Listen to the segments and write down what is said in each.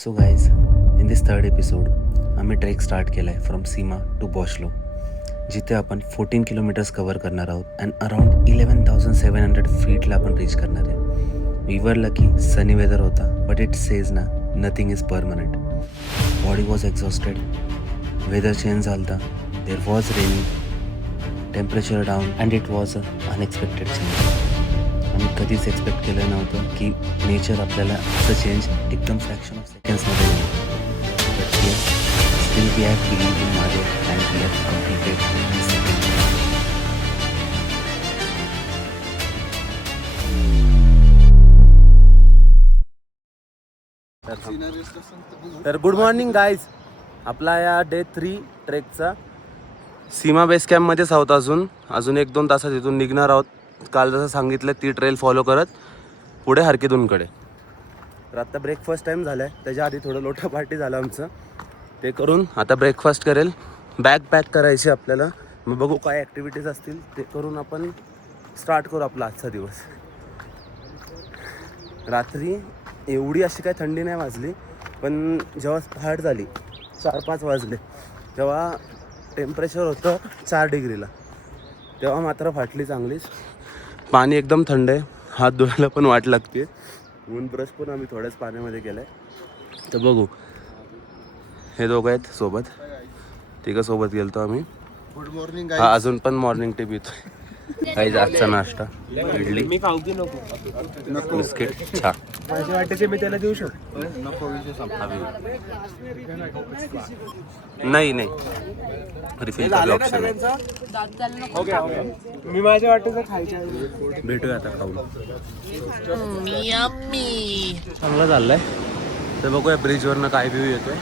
So guys in this third episode आम्ही trek start केला आहे फ्रॉम सीमा टू बॉशलो, जिथे आपण 14 किलोमीटर्स कवर करणार आहोत अँड अराउंड 11,700 फीटला आपण रीच करणार आहे. We were lucky, sunny weather होता, बट इट सेज ना nothing is permanent. Body was exhausted, weather change झाला, there was raining, temperature down and it was a unexpected change. आम्ही कधीच एक्सपेक्ट केलं नव्हतं की नेचर आपल्याला असं चेंज एकदम फ्रॅक्शन ऑफ सेकंड्समध्ये येईल. But yes, still we have believe in माझे and we have completed this second. तर गुड मॉर्निंग गाईज. आपला या डे 3 ट्रेकचा सीमा बेस कॅम्पमध्येच आहोत. अजून 1-2 तासात इथून निघणार आहोत. काल जसं सांगितलं ती ट्रेल फॉलो करत पुढे हरकीदूनकडे. तर आत्ता ब्रेकफास्ट टाईम झाला आहे. त्याच्या आधी थोडं लोटा पार्टी झालं आमचं, ते करून आता ब्रेकफास्ट करेल. बॅग पॅक करायची आपल्याला. मग बघू काय ॲक्टिव्हिटीज असतील ते करून आपण स्टार्ट करू आपला आजचा दिवस. रात्री एवढी अशी काही थंडी नाही वाजली, पण जेव्हा पहाट झाली 4-5 वाजले तेव्हा टेम्परेचर होतं 4 डिग्रीला. तेव्हा मात्र फाटली चांगलीच. पाणी एकदम थंड आहे, हात धुवायला पण वाट लागते. ऊन ब्रश पण आम्ही थोड्याच पाण्यामध्ये केलं आहे. तर बघू, हे दोघं आहेत सोबत, तिघं सोबत गेलतो आम्ही. Good morning. हा अजून पण मॉर्निंग टी पितोय. काही आजचा नाश्ता इडली, मी खाऊ की नको? बिस्किट, चहा. माझ्या वाटेचे मी त्याला देऊ शकतो. नाही रिफिल ऑप्शन आहे. मी माझ्या वाटेचं खायच्या. भेटूया आता खाऊन. चांगलं चाललंय. तर बघूया ब्रिजवरनं काय व्ह्यू येतोय.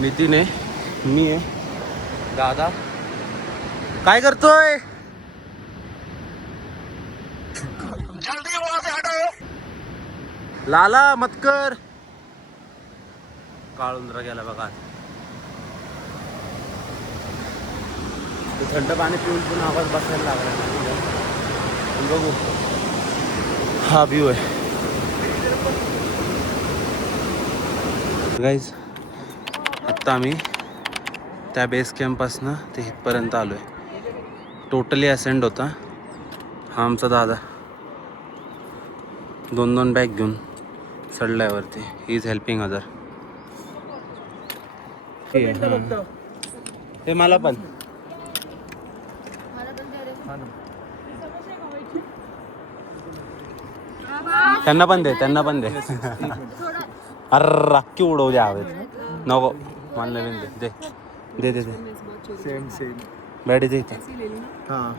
नितीन आहे, मी आहे, दादा. काय करतोय? लाला मत कर. काळुंद्रा गेला बघा. थंड पाणी पिऊन पण आवाज बसायला लागला. बघू, हा व्ह्यू आहे गाईज. आत्ता आम्ही त्या बेस कॅम्पपासनं ते इथपर्यंत आलो आहे. टोटली असेंड होता. हा आमचा दादा 2 बॅग घेऊन चढल्यावरती. He is helping other. हे मला पण त्यांना पण दे. अरे राखी उडवू द्या हवेत. नको मला नवीन दे. सेम बॅडी दे इथे. हां.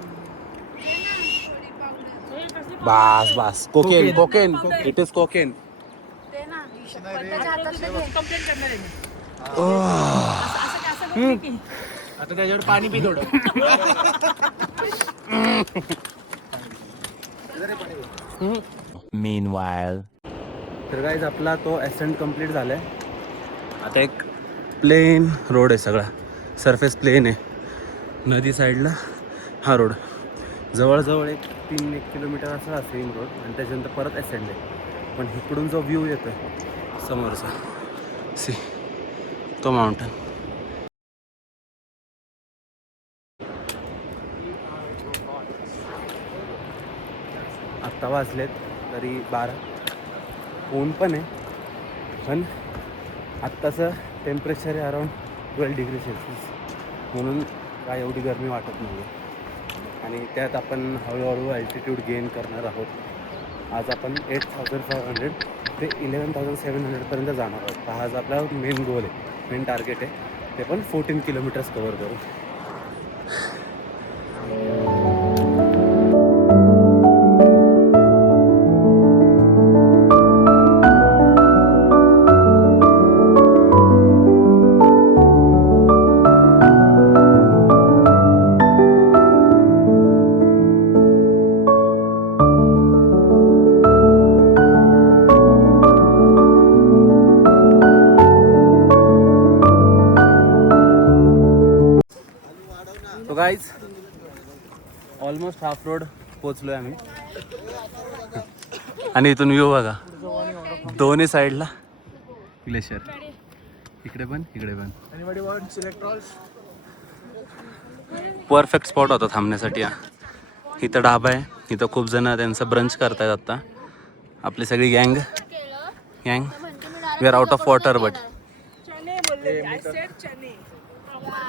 बस कोकेन इट इज कोकेन. आता त्याच्यावर पाणी पी थोडं. Meanwhile, तर गाईज आपला तो असेंट कंप्लीट झाला आहे. आता एक प्लेन रोड आहे, सगळा सरफेस प्लेन आहे. नदी साईडला हा रोड. जवळजवळ 3 किलोमीटर असा असेल रोड, आणि त्याच्यानंतर परत असेंड आहे. पण इकडून जो व्ह्यू येतो आहे समोरचा, सी तो माउंटन. आत्ता वाजलेत तरी 12. ऊन पण आहे, पण आत्ताचं टेम्परेचर आहे अराउंड 12 डिग्री सेल्सिअस, म्हणून काय एवढी गरमी वाटत नाही आहे. आणि त्यात आपण हळूहळू अल्टिट्यूड गेन करणार आहोत. आज आपण 8,500 ते 11,700पर्यंत जाणार आहोत. हा आज आपला मेन गोल आहे, मेन टार्गेट आहे. ते पण 14 किलोमीटर्स कवर करू. तो गाईज ऑलमोस्ट हाफ रोड पोचलोय आम्ही. आणि इथून व्ह्यू बघा, दोन्ही साईडला ग्लेशियर. इकडे पण Anybody want select rolls? Perfect spot होता थांबण्यासाठी हा. इथं ढाबा आहे, इथं खूप जण त्यांचं ब्रंच करतायत आता. आपली सगळी गँग we are out of water but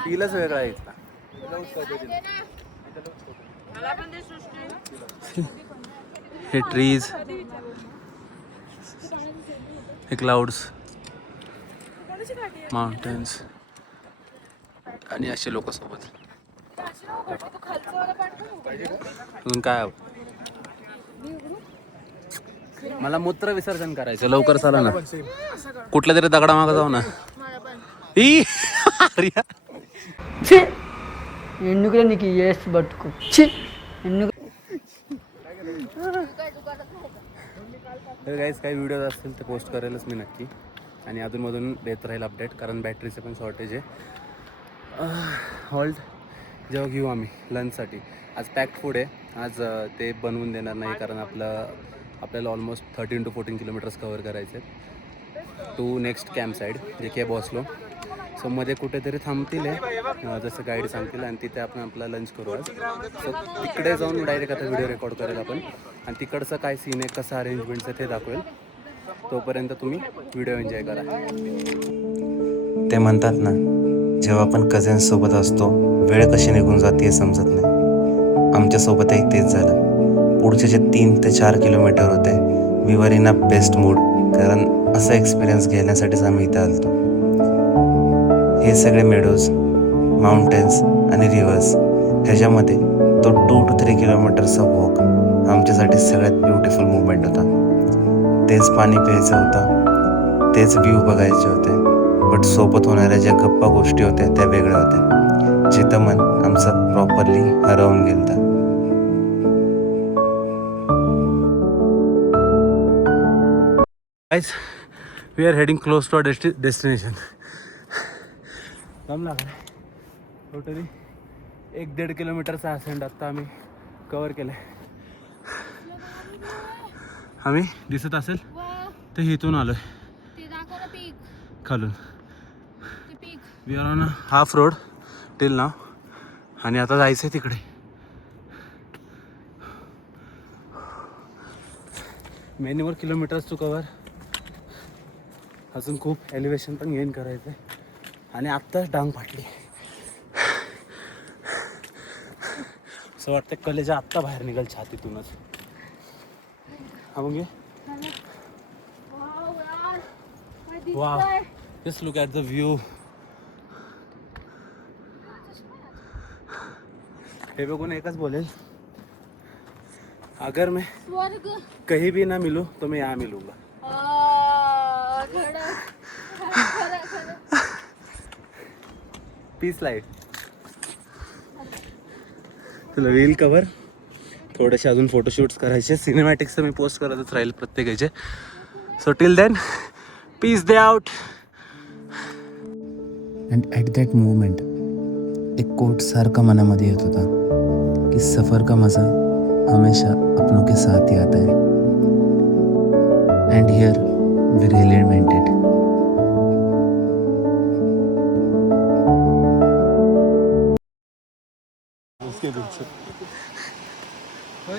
फीलच वेगळा आहे इथला. हे ट्रीज, हे क्लाउड्स, माउंटेन्स आणि असे लोक सोबत. अजून काय हवं? मला मूत्र विसर्जन करायचं, लवकर चला ना. कुठल्या तरी दगडा मागं जाऊ ना. ई! आर्या. ఎందుకురా నీకు ఏస్ పట్టుకో ఛీ ఎందుకు तर गाईज काही व्हिडिओज असतील ते पोस्ट करेलच मी नक्की. आणि अधूनमधून देत राहील अपडेट, कारण बॅटरीचं पण शॉर्टेज आहे. हॉल्ट जेव्हा घेऊ आम्ही लंचसाठी, आज पॅक्ड फूड आहे. आज ते बनवून देणार नाही, कारण आपल्याला ऑलमोस्ट 13 to 14 किलोमीटर्स कवर करायचे आहेत टू नेक्स्ट कॅम्प साईड, जे की आहे बॉसलो. सो मध्ये कुठेतरी थांबतील आहे, जसं गाईड सांगतील, आणि तिथे आपण आपला लंच करू आज. सो तिकडे जाऊन डायरेक्ट आता व्हिडिओ रेकॉर्ड करेल आपण, आणि तिकडचं काय सीन आहे, कसं अरेंजमेंटचं ते दाखवेल. तोपर्यंत तुम्ही व्हिडिओ एन्जॉय करा. ते म्हणतात ना, जेव्हा आपण कझन्ससोबत असतो वेळ कशी निघून जाते हे समजत नाही. आमच्यासोबतही तेच झालं. पुढचे जे 3 ते 4 किलोमीटर होते, we were in a best mood, कारण असा एक्सपिरियन्स घेण्यासाठीच आम्ही इथं आलतो. हे सगळे मेडोज, माउंटेन्स आणि रिव्हर्स, ह्याच्यामध्ये तो 2 to 3 किलोमीटरचा वॉक आमच्यासाठी सगळ्यात ब्युटिफुल मुवमेंट होता. तेच पाणी प्यायचं होतं, तेच व्ह्यू बघायचे होते, बट सोबत होणाऱ्या ज्या गप्पा गोष्टी होत्या त्या वेगळ्या होत्या, जिथं मन आमचं प्रॉपरली हरवून गेलं. Guys, we are heading close to a destination. दम लागला. टोटली 1-1.5 किलोमीटरचा असेंड आत्ता आम्ही कवर केलं आहे. आम्ही दिसत असेल तर इथून आलो आहे खालून. We are on half road till now, आणि आता जायचं आहे तिकडे. Many more kilometres to cover. अजून खूप एलिव्हेशन पण गेन करायचं आहे, आणि आत्ताच डांग फाटली. असं वाटतं कलेजा आत्ता बाहेर निघाल छातीतूनच. हा मग wow, just look at the view. हे बघून एकच बोलेल, अगर मैं कहीं भी ना मिलूं तो मैं यहाँ मिलूंगा. Peace light. तुला व्हील कवर, थोडेसे अजून फोटोशूट्स करायचे. सिनेमॅटिक्स मी पोस्ट करतच राहील प्रत्येकाचे. So till then, peace they out. And at that moment एक कोट सारखा मनामध्ये येत होता की सफ़र का मज़ा हमेशा अपनों के साथ ही आता है. And here we really meant it.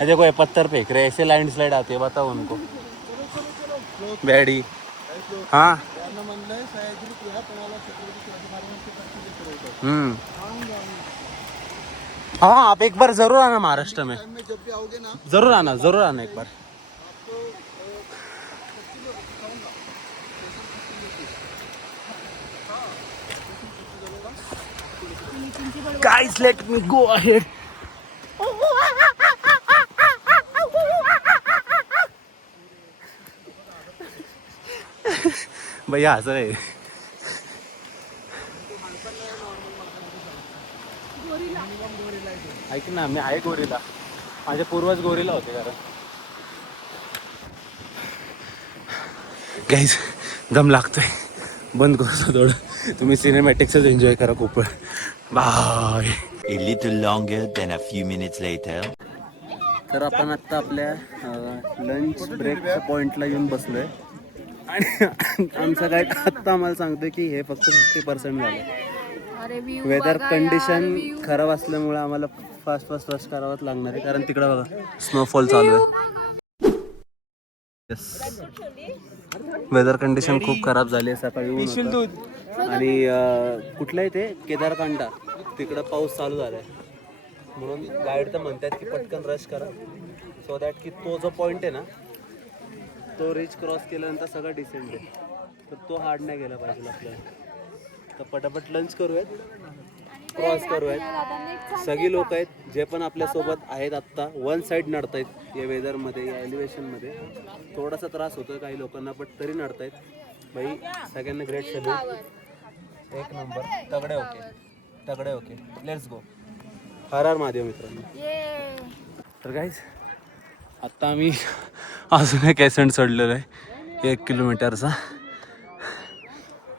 देखो ये पत्थर फेंक रहे, ऐसे लैंड स्लाइड आती है, बताओ उनको. बैडी. हाँ. हाँ, आप एक बार जरूर आना महाराष्ट्र में. जरूर आना एक बार. Guys, let me go ahead. भैया हंस रहे. ऐक ना, मी आहे गोरीला. माझे पूर्वज गोरीला होते. कारण गाईज दम लागतोय, बंद करतो थोडं. तुम्ही सिनेमॅटिक्सच एन्जॉय करा खूप वेळ. Bye. A little longer than a few minutes later. तर आपण आत्ता आपल्या लंच ब्रेकच्या पॉईंटला येऊन बसलोय, आणि आमचं काय आत्ता आम्हाला सांगतोय की हे फक्त 50% झालं. वेदर कंडिशन खराब असल्यामुळे आम्हाला फास्ट रश करावंच लागणार आहे, कारण तिकडं बघा स्नोफॉल चालू आहे. वेदर कंडिशन खूप खराब झाली आहे. सकाळी ऊन होतं. आणि कुठलं आहे ते केदारकांडा तिकडं पाऊस चालू झाला आहे, म्हणून गाईड तर म्हणतात की पटकन रश करा, सो दॅट की तो जो पॉईंट आहे ना तो रीच क्रॉस केल्यानंतर सगळं डिसेंट आहे, तर तो हार्ड नाही गेला पाहिजे आपल्याला. तर पटापट लंच करूयात, क्रॉस करूयात. सगळी लोक आहेत जे पण आपल्यासोबत आहेत आत्ता वन साईड नडतायत या वेदरमध्ये, या एलिव्हेशनमध्ये. थोडासा त्रास होतोय काही लोकांना, बट तरी नडतायत. भाई सगळ्यांना ग्रेट सल्यूट. एक नंबर. तगडे ओके लेट्स गो. हर हर महादेव मित्रांनो. तर गाईज आत्ता आम्ही अजून एक एसेंट चढलेलो आहे 1 किलोमीटरचा.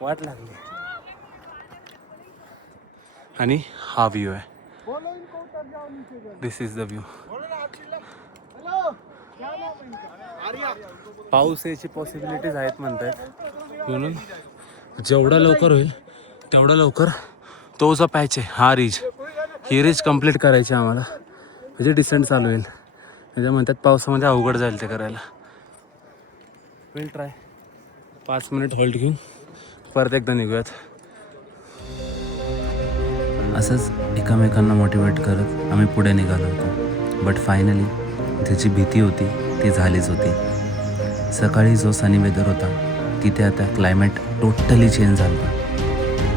वाट लागली. आणि हा व्ह्यू आहे. दिस इज द व्ह्यू. पाऊस याची पॉसिबिलिटीज आहेत म्हणतात, म्हणून जेवढा लवकर होईल तेवढा लवकर तो जो पॅच आहे हा ही रीच कंप्लीट करायची आम्हाला, म्हणजे डिसेंट चालू होईल. म्हणजे म्हणतात पावसामध्ये अवघड जाईल ते करायला. Will try. 5 मिनिट होल्ड घेऊन परत एकदा निघूयात. असंच एकमेकांना मोटिवेट करत आम्ही पुढे निघालो होतो. बट फायनली ज्याची भीती होती ती झालीच होती. सकाळी जो सनी वेदर होता तिथे आता क्लायमेट टोटली चेंज झाला.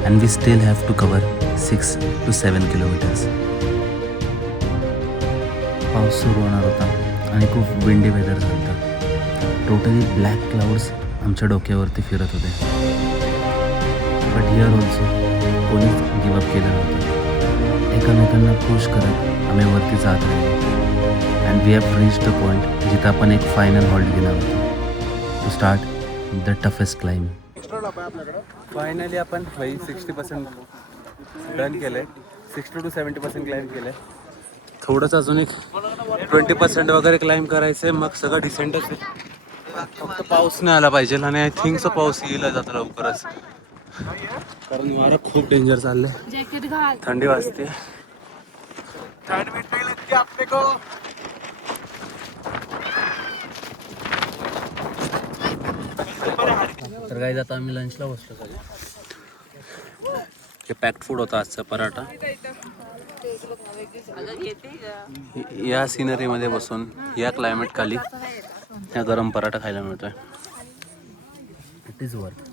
And we still have to cover 6 to 7 kilometres. पाऊस सुरू होणार होता आणि खूप विंडी वेदर झाला होता. टोटली ब्लॅक क्लाउड्स आमच्या डोक्यावरती फिरत होते. बट हिअर ऑल्सो कोणीच गिवअप केलं नव्हतं. एकमेकांना पुश करत आम्ही वरती जात राहिलो. And we have reached a point जिथं आपण एक फायनल हॉल्ट घेणार होतो to start the toughest climb. Finally आपण 60% डन केलं आहे. 60 to 70% क्लाइंब केलं आहे. थोडंसं अजून एक 20% वगैरे क्लाइंब करायचं आहे, मग सगळं डिसेंटच आहे. फक्त पाऊस नाही आला पाहिजे, आणि आय थिंक सो पाऊस येईल जातं लवकरच, कारण वारं खूप डेंजर चाललंय. थंडी वाजते. तर काय आता आम्ही लंचला बसलो सगळे. हे पॅक्ड फूड होता आजचा पराठा. या सिनरीमध्ये बसून या क्लायमेट खाली या गरम पराठा खायला मिळतोय. It is worth.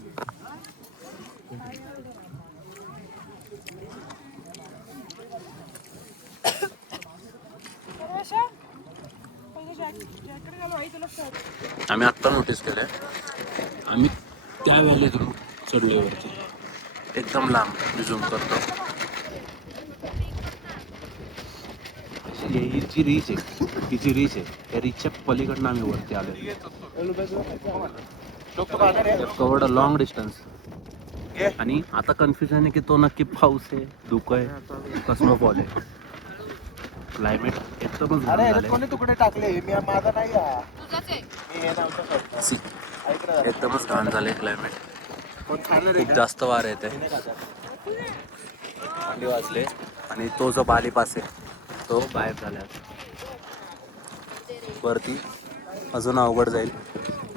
आम्ही आत्ता नोटीस केलंय, आम्ही त्या व्हॅलीतून चढलोय वरती एकदम लांब. मी झूम करतो. ही जी रीच आहे त्या रीचच्या पलीकडनं आम्ही वरती आलो. Covered a long distance. आणि आता कन्फ्युजन आहे की तो नक्की पाऊस आहे, धुकं आहे, का स्नोफॉल आहे. क्लायमेट एकदमच तुकडे टाकले मी माझा नाही. एकदमच घाण झाले क्लायमेट. खूप जास्त वार येते. थंडी वाजले आणि तो जो बाली पास आहे तो गायब झाला. वरती अजून अवघड जाईल.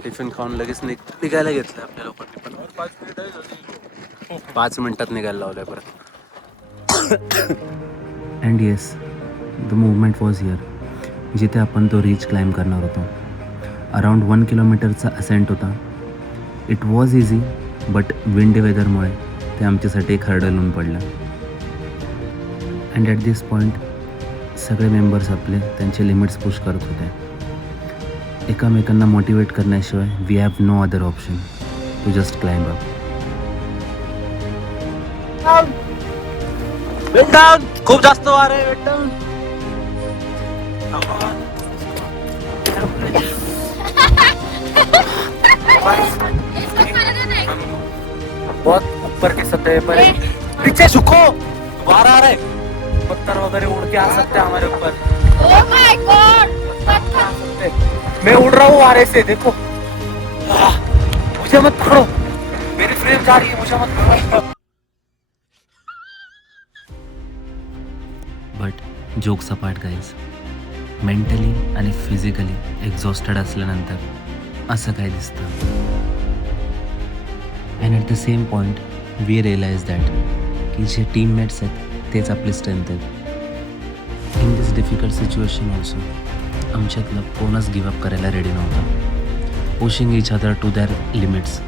टिफिन खाऊन लगेच निघायला घेतलं आपल्या लोकांनी, पण 5 मिनिटात निघायला लावलंय परत. And yes, the movement was here. जिथे आपण तो रीच क्लाइंब करणार होतो. अराउंड 1 किलोमीटरचा असेंट होता. It was easy, but windy वेदरमुळे ते आमच्यासाठी एक हर्डल होऊन पडलं. अँड ॲट दिस पॉईंट सगळे मेंबर्स आपले त्यांचे लिमिट्स पुश करत होते. एकमेकांना मोटिवेट करण्याशिवाय we have no other option to just climb up. Wait down. खूप जास्त वार आहे. Wait down. बहुत ऊपर के सतह पर नीचे झुको. वार आ रहा है. पत्थर वगैरह उड़ के आ सकते हैं हमारे ऊपर. Oh my God! मैं उड़ रहा हूँ वारे से. देखो मुझे मुझे मत पकड़ो, मेरी फ्रेम जा रही है, मुझे मत पकड़ो. But jokes apart guys, mentally आणि फिजिकली एक्झॉस्टेड असल्यानंतर असं काय दिसतं. And at the same point we realise that की जे टीममेट्स आहेत तेच आपली स्ट्रेंथ आहेत. In this difficult situation also आमच्यातलं कोणच गिवअप करायला रेडी नव्हतं. Pushing each other to their limits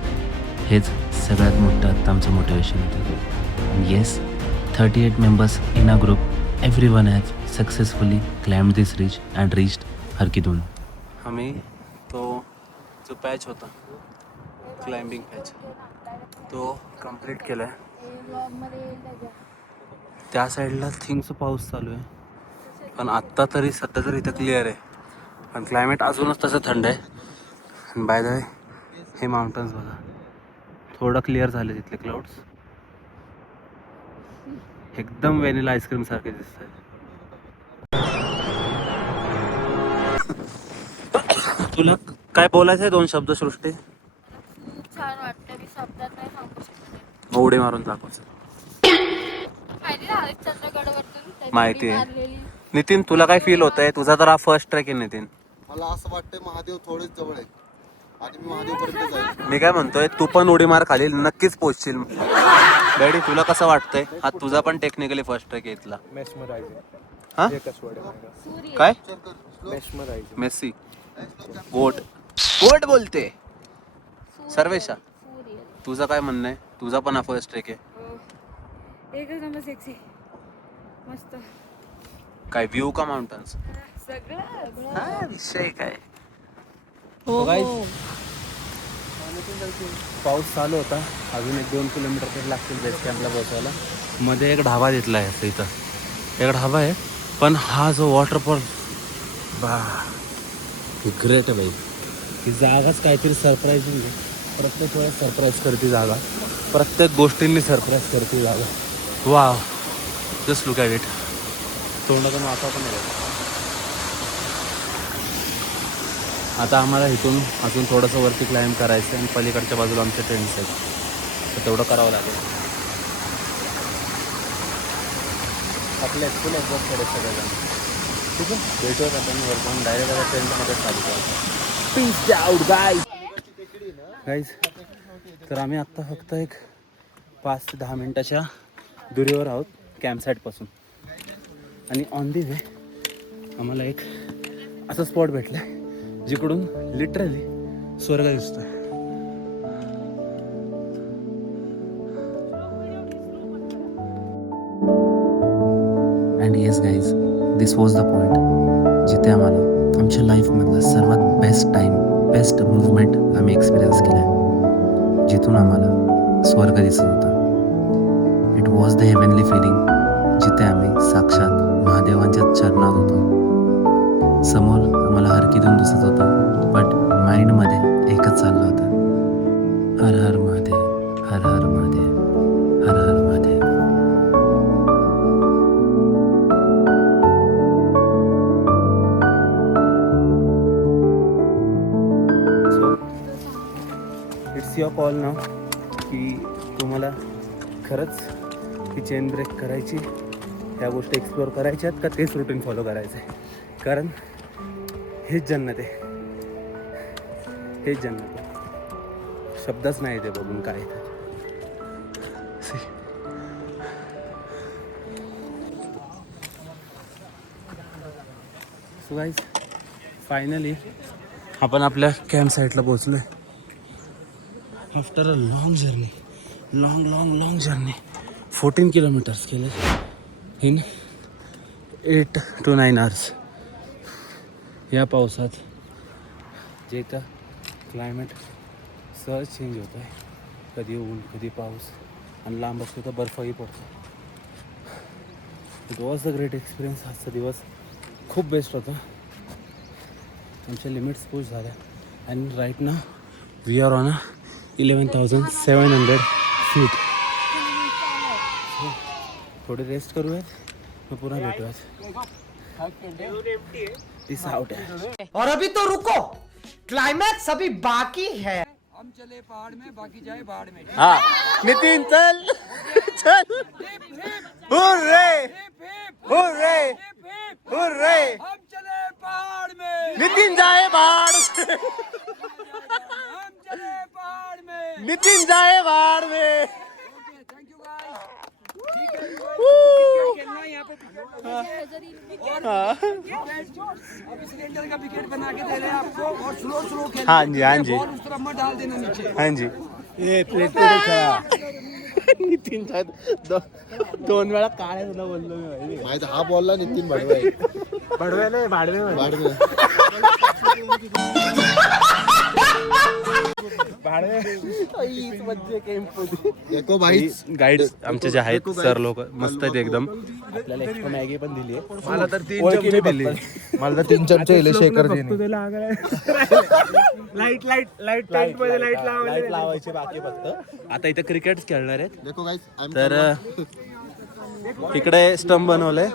हेच सगळ्यात मोठं आत्ता आमचं मोटिवेशन होतं. And yes, 38 members in a group, every one has successfully climbed this reach and reached Har Ki Dun. आम्ही तो जो पॅच होता क्लाइम्बिंग पॅच तो कंप्लीट केला आहे. त्या साईडला थिंगचं पाऊस चालू आहे, पण आत्ता तरी सध्या तरी इथं क्लिअर आहे. पण क्लायमेट अजूनच तसं थंड आहे. आणि बाय द वे हे माउंटन्स बघा, थोडं क्लिअर झाले तिथले क्लाउड्स, एकदम व्हॅनिला आईस्क्रीम सारखे दिसत आहेत. तुला काय बोलायचं आहे 2 शब्द सृष्टी? छान वाटतं, मी शब्दात नाही सांगू शकत. उडी मारून दाखवचं. माहिती ना हरिश्चंद्रगडवरतून त्याची माहिती उडी आहे. मारलेली. नितीन, तुला काय फील होत आहे? तुझा तर हा फर्स्ट ट्रॅक आहे नितीन. मला असं वाटतंय महादेव थोडेच जवळ आहे आणि मी महादेवपर्यंत जाईल. मी काय म्हणतोय, तू पण उडी मार खाली नक्कीच पोहोचशील. डॅडी, तुला कसं वाटतंय? हा तुझा पण टेक्निकली फर्स्ट ट्रॅक आहे इथला. हा? सूर्य. काय मेस्सी गोट गोट बोलते सर्वेशा. सूर्य. तुझं काय म्हणणं आहे? तुझा पण हा फर्स्ट ट्रेक आहे. एकच नंबर सेक्सी, मस्त काय व्ह्यू का माउंटन्स? सगळं. विषय काय? पाऊस चालू होता, अजून 1-2 किलोमीटर तरी लागतील बेस कॅम्पला पोहोचायला. मध्ये एक ढाबा घेतला आहे इथं, एक ढाबा आहे, पण हा जो वॉटरफॉल बा ग्रेट आहे बाई. ही जागाच काहीतरी सरप्राईजिंग आहे. प्रत्येक वेळेस सरप्राईज करते जागा, प्रत्येक गोष्टींनी सरप्राईज करते जागा. वा, जस्ट लुक ॲट इट. तोंडातून वाचा पण आहे. आता आम्हाला इथून अजून थोडंसं वरती क्लाइम्ब करायचं आणि पलीकडच्या बाजूला आमचे टेंट्स आहेत, तर तेवढं करावं लागेल. आपल्या फुल एक्झॉस्ट आहेत सगळेजण. ठीक आहे, भेटूयात आपण वर जाऊन डायरेक्ट आता टेंटमध्ये चालू करतो. Peace out guys. तर आम्ही आत्ता फक्त एक 5 ते 10 मिनटाच्या दुरीवर आहोत कॅम्पसाईटपासून. आणि ऑन दी वे आम्हाला एक असं स्पॉट भेटलं आहे जिकडून लिटरली स्वर्ग दिसतोय. And yes guys, this was the point जिथे आम्हाला आमच्या लाईफमधला सर्वात बेस्ट टाईम, बेस्ट मुवमेंट आम्ही एक्सपिरियन्स केला आहे. जिथून आम्हाला स्वर्ग दिसत होता. It was the heavenly feeling, जिथे आम्ही साक्षात महादेवांच्या चरणात होतो. समोर आम्हाला हरकीदून दिसत होतं, बट माइंडमध्ये एकच चाललं होतं, हर हर महादेव, हर हर महादेव, हर हर Mahadev. So it's your call now की तुम्हाला खरंच ही चेन ब्रेक करायची, ह्या गोष्टी एक्सप्लोअर करायच्यात का तेच रुटीन फॉलो करायचं आहे. कारण हेच जन्नत आहे, हेच जन्नत आहे. शब्दच नाही ते बघून काय. सो गाईज, फायनली आपण आपल्या कॅम्प साईटला पोहोचलो आहे. After a long journey, long journey. 14 kilometres केले इन 8 to 9 hours. या पावसात जे का क्लायमेट सहज चेंज होत आहे, कधी ऊन कधी पाऊस, आणि लांब असतो तर बर्फही पडतो. It was a great experience. आजचा दिवस खूप बेस्ट होता. आमच्या लिमिट्स पुश झाल्या अँड राईट ना वी आर ऑन 11,700 feet. थोडे रेस्ट करूयात, मग पुन्हा भेटूयात. Peace out. और अभी तो रुको, क्लाइमैक्स अभी बाकी है. हम चले पहाड़ में बाकी जाए भाड़ में. हा नितीन चल चल हुर्रे हुर्रे हुर्रे हम चले पहाड़ में. नितीन जाए बाढ़ हम चले पहाड़ में. नितीन जाए बाढ़ में थैंक यू गाइस. ठीक है क्रिकेट खेलना है यहाँ पे. अभी सिलेंडर का विकेट बना के दे रहे हैं आपको और स्लो खेलना. हाँ जी, हाँ जी. बॉल उस तरफ मत डाल देना नीचे. हाँ जी नितीन दोन वेळा काय तुला बोललो मी माहिती माहिती हा बॉलला नितीन भडवे भाडवे भाडवे देखो भाई गाईड्स आमचे जे आहेत सर लोक मस्त आहेत एकदम. आपल्याला एक्स्ट्रा मॅगी पण दिली आहे. मला तर 3 चमचे दिली. मला तर 3 चमचे दिले शेखर लाईट लावायची बाकी फक्त. आता इथे क्रिकेट खेळणार आहेत. देखो गाइस तर इकडे स्टंप बनवलंय.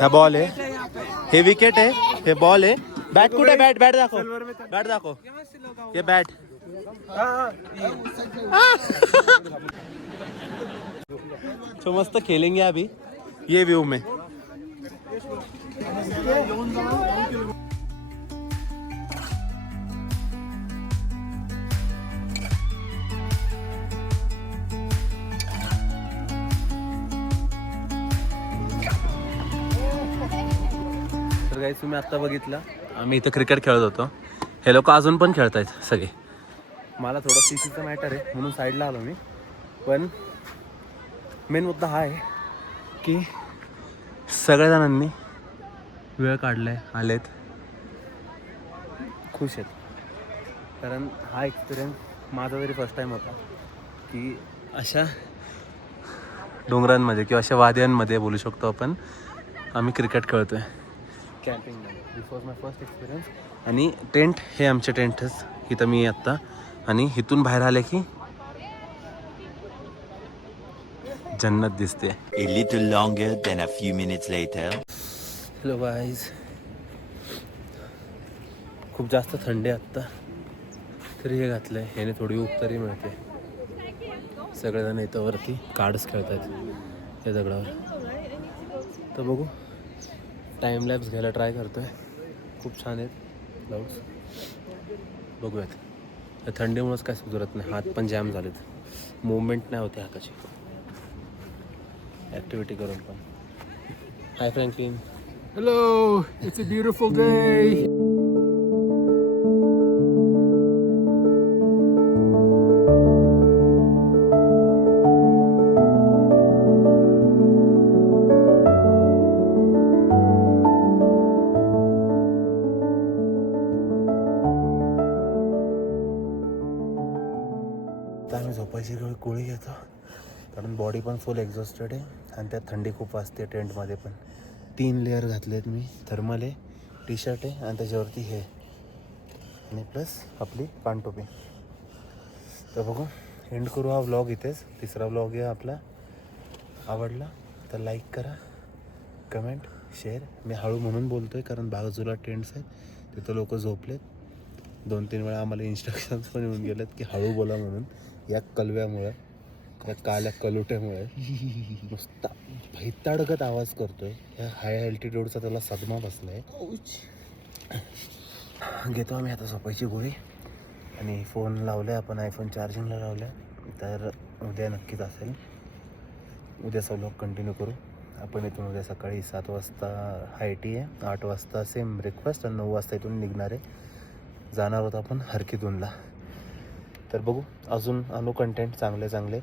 हा बॉल आहे, हे विकेट आहे, हे बॉल आहे. बॅट कुठे? बॅट दाखव. ये बॅट. तो मस्त खेलेंगे अभी ये व्यू में. तर गाईस तुम्ही आत्ता बघितलं आम्ही इथं क्रिकेट खेळत होतो. हे लोक अजून पण खेळतायत सगळे. मला थोडं सीसीचं मॅटर आहे म्हणून साईडला आलो मी. पण मेन मुद्दा हा आहे की सगळ्या वेळ काढलाय, आलेत, खुश आहेत. कारण हा एक्सपिरियन्स माझा तरी फर्स्ट टाईम होता की अशा डोंगरांमध्ये किंवा अशा वाद्यांमध्ये बोलू शकतो आपण आम्ही क्रिकेट खेळतोय कॅम्पिंगमध्ये. दिस वॉज माय फर्स्ट एक्सपिरियन्स. आणि टेंट हे आमचे टेंटच इथं मी आत्ता. आणि इथून बाहेर आले की जन्नत दिसते. A little longer than a few minutes later. Hello guys, खूप जास्त थंडी आहे आत्ता. तरी हे घातलं आहे, ह्याने थोडी ऊब तरी मिळते. सगळेजण इथं वरती कार्ड्स खेळत आहेत त्या दगडावर. तर बघू, टाईम लॅप्स घ्यायला ट्राय करतो आहे. खूप छान आहेत क्लाउड्स. बघूयात. या थंडीमुळंच काय सुधारत नाही, हात पण जॅम झालेत, मुवमेंट नाही होते हाताची ॲक्टिव्हिटी करून पण. हाय Franklin. Hello, it's a beautiful day. आम्ही झोपायची गोळी घेतो कारण बॉडी पण फुल एक्झॉस्टेड आहे आणि त्यात थंडी खूप वाजते. टेंटमध्ये पण 3 लेअर घातलेत मी. थर्मल आहे, टी शर्ट आहे आणि त्याच्यावरती हे आणि प्लस आपली कानटोपी. तर बघू, एंड करू हा व्लॉग इथेच. 3रा व्लॉग आहे आपला. आवडला तर लाईक करा, कमेंट, शेअर. मी हळू म्हणून बोलतो आहे कारण बाजूला टेंट्स आहेत, तिथं लोक झोपलेत. 2-3 वेळा आम्हाला इन्स्ट्रक्शन्स पण येऊन गेलेत की हळू बोला म्हणून. या कलव्यामुळं, या काल्या कलुट्यामुळे नुसता भैताडगत आवाज करतोय. या हाय अल्टिट्यूडचा त्याला सदमा बसला आहे. घेतो आम्ही आता झोपायची गोळी. आणि फोन लावला आहे आपण, आयफोन चार्जिंगला लावला आहे. तर उद्या नक्कीच असेल. उद्याचा व्लॉग कंटिन्यू करू आपण. इथून उद्या सकाळी 7 वाजता हाय टी आहे, 8 वाजता सेम ब्रेकफास्ट आणि 9 वाजता इथून निघणार आहे. जाणार होतो आपण हरकीदूनला. तर बघू, अजून आणू कंटेंट चांगले.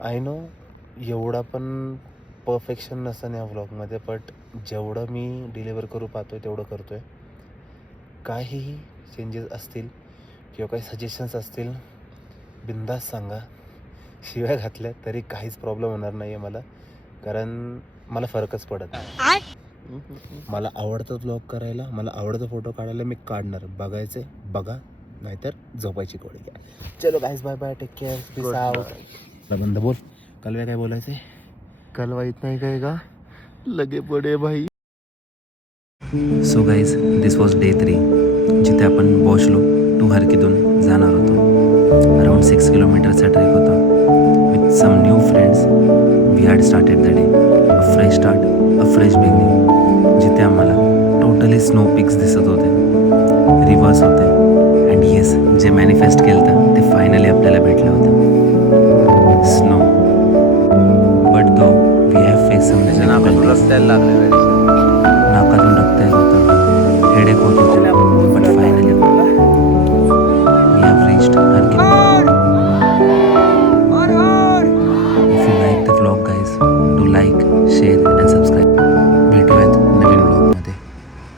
आय नो एवढा पण परफेक्शन नसतं या व्लॉगमध्ये, बट जेवढं मी डिलिव्हर करू पाहतो आहे तेवढं करतो आहे. काहीही चेंजेस असतील किंवा काही सजेशन्स असतील बिंदास सांगा. शिव्या घातल्या तरी काहीच प्रॉब्लेम होणार नाही आहे मला, कारण मला फरकच पडत नाही. मला आवडतं व्लॉग करायला, मला आवडतं फोटो काढायला, मी काढणार. बघायचे बघा, नाहीतर झोपायची गोळी घ्या. चलो guys, bye bye, take care, peace out. बंद बोल. कलव्या काय बोलायचे? कलवा येत नाही काय का? लगे पडे भाई. So guys, this was day 3 जिथे आपण बॉशलो टू हरकीदून जाणार होतो. अराउंड 6 किलोमीटरचा ट्रेक होता. With some new friends we had started the day. A fresh start, a fresh beginning. जिथे आम्हाला टोटली स्नो पिक्स दिसत होते, रिव्हर्स होते, अँड येस, जे मॅनिफेस्ट केलं होतं ते फायनली आपल्याला भेटलं होतं, snow. But though we have face some नाकातून रस्त्याला लागले नाकातून रक्त येत होतं, हेडेक होत होतं.